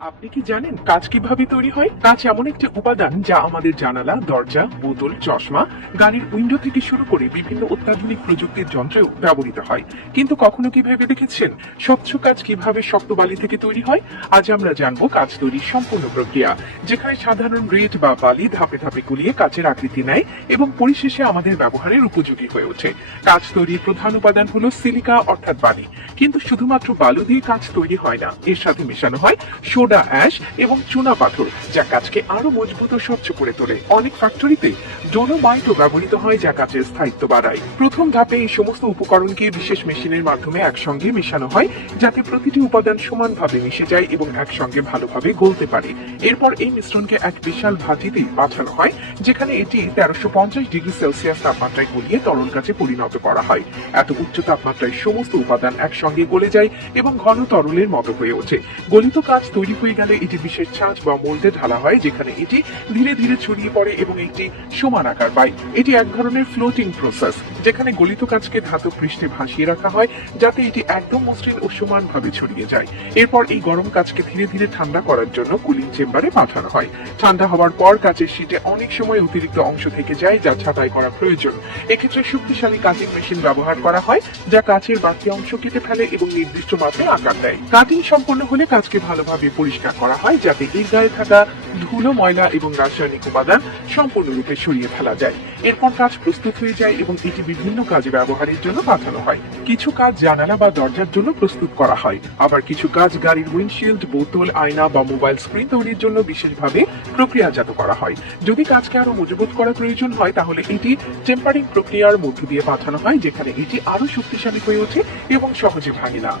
আপনি কি জানেন কাঁচ কিভাবে তৈরি হয়? কাঁচ এমন একটি উপাদান যা আমাদের জানালা, দরজা, বোতল, চশমা, গাড়ির উইন্ডো থেকে শুরু করে বিভিন্ন অত্যাধুনিক প্রযুক্তির যন্ত্রেও ব্যবহৃত হয়। কিন্তু কখনো কি ভেবে দেখেছেন স্বচ্ছ কাঁচ কিভাবে শক্ত বালি থেকে তৈরি হয়? আজ আমরা জানবো কাঁচ তৈরির সম্পূর্ণ প্রক্রিয়া, যেখানে সাধারণ রেত বা বালি ধাপে ধাপে গলিয়ে কাঁচের আকৃতি নেয় এবং পরিশেষে আমাদের ব্যবহারের উপযোগী হয়ে ওঠে। কাঁচ তৈরির প্রধান উপাদান হলো সিলিকা অর্থাৎ বালি। কিন্তু শুধুমাত্র বালু দিয়ে কাঁচ তৈরি হয় না, এর সাথে মেশানো হয় সোডা অ্যাশ এবং চুনা পাথর, যা কাঁচকে আরো মজবুত ও স্বচ্ছ করে তোলে। অনেক ফ্যাক্টরিতে ডোলোমাইটও ব্যবহৃত হয়, যা কাঁচের স্থায়িত্ব বাড়ায়। প্রথম ধাপে এই সমস্ত উপকরণকে বিশেষ মেশিনের মাধ্যমে একসঙ্গে মেশানো হয়, যাতে প্রতিটি উপাদান সমানভাবে মিশে যায় এবং একসঙ্গে ভালোভাবে গলতে পারে। এরপর এই মিশ্রণকে এক বিশাল ভাটিতে পাঠানো হয়, যেখানে এটি 1350 ডিগ্রি সেলসিয়াস তাপমাত্রায় গলিয়ে তরল কাঁচে পরিণত করা হয়। এত উচ্চ তাপমাত্রায় সমস্ত উপাদান একসঙ্গে গলে যায় এবং ঘন তরলের মতো হয়ে ওঠে। গলিত কাঁচ তৈরি হয়ে গেলে এটি বিশেষ ছাঁচ বা মোল্ডে ঢালা হয়, যেখানে এটি ধীরে ধীরে ছড়িয়ে পড়ে এবং একটি সমান আকার পায়। এটি এক ধরনের ফ্লোটিং প্রসেস, যেখানে গলিত কাঁচকে ধাতব পৃষ্ঠে ভাসিয়ে রাখা হয়, যাতে এটি একদম মসৃণ ও সমানভাবে ছড়িয়ে যায়। এরপর এই গরম কাঁচকে ধীরে ধীরে ঠান্ডা করার জন্য কুলিং চেম্বারে পাঠানো হয়। ঠান্ডা হওয়ার পর কাঁচের শীটে অনেক সময় অতিরিক্ত অংশ থেকে যায়, যা ছাঁটাই করা প্রয়োজন। এক্ষেত্রে শক্তিশালী কাটিং মেশিন ব্যবহার করা হয়, যা কাঁচের বাকি অংশ কেটে ফেলে এবং নির্দিষ্ট মাপে আকার দেয়। কাটিং সম্পন্ন হলে কাঁচকে ভালোভাবে পরিষ্কার করা হয়, যাতে এর গায়ে থাকা ধুলো, ময়লা এবং রাসায়নিক উপাদান সম্পূর্ণরূপে সরিয়ে ফেলা যায়। এরপর কাঁচ প্রস্তুত হয়ে যায় এবং এটি বিভিন্ন কাজে ব্যবহারের জন্য পাঠানো হয়। কিছু কাজ জানালা বা দরজার জন্য প্রস্তুত করা হয়, আবার কিছু কাজ গাড়ির উইন্ডশিল্ড, বোতল, আয়না বা মোবাইল স্ক্রিন তৈরির জন্য বিশেষভাবে প্রক্রিয়াজাত করা হয়। যদি কাজকে আরো মজবুত করা প্রয়োজন হয়, তাহলে এটি টেম্পারিং প্রক্রিয়ার মধ্য দিয়ে পাঠানো হয়, যেখানে এটি আরো শক্তিশালী হয়ে ওঠে এবং সহজে ভাঙে না।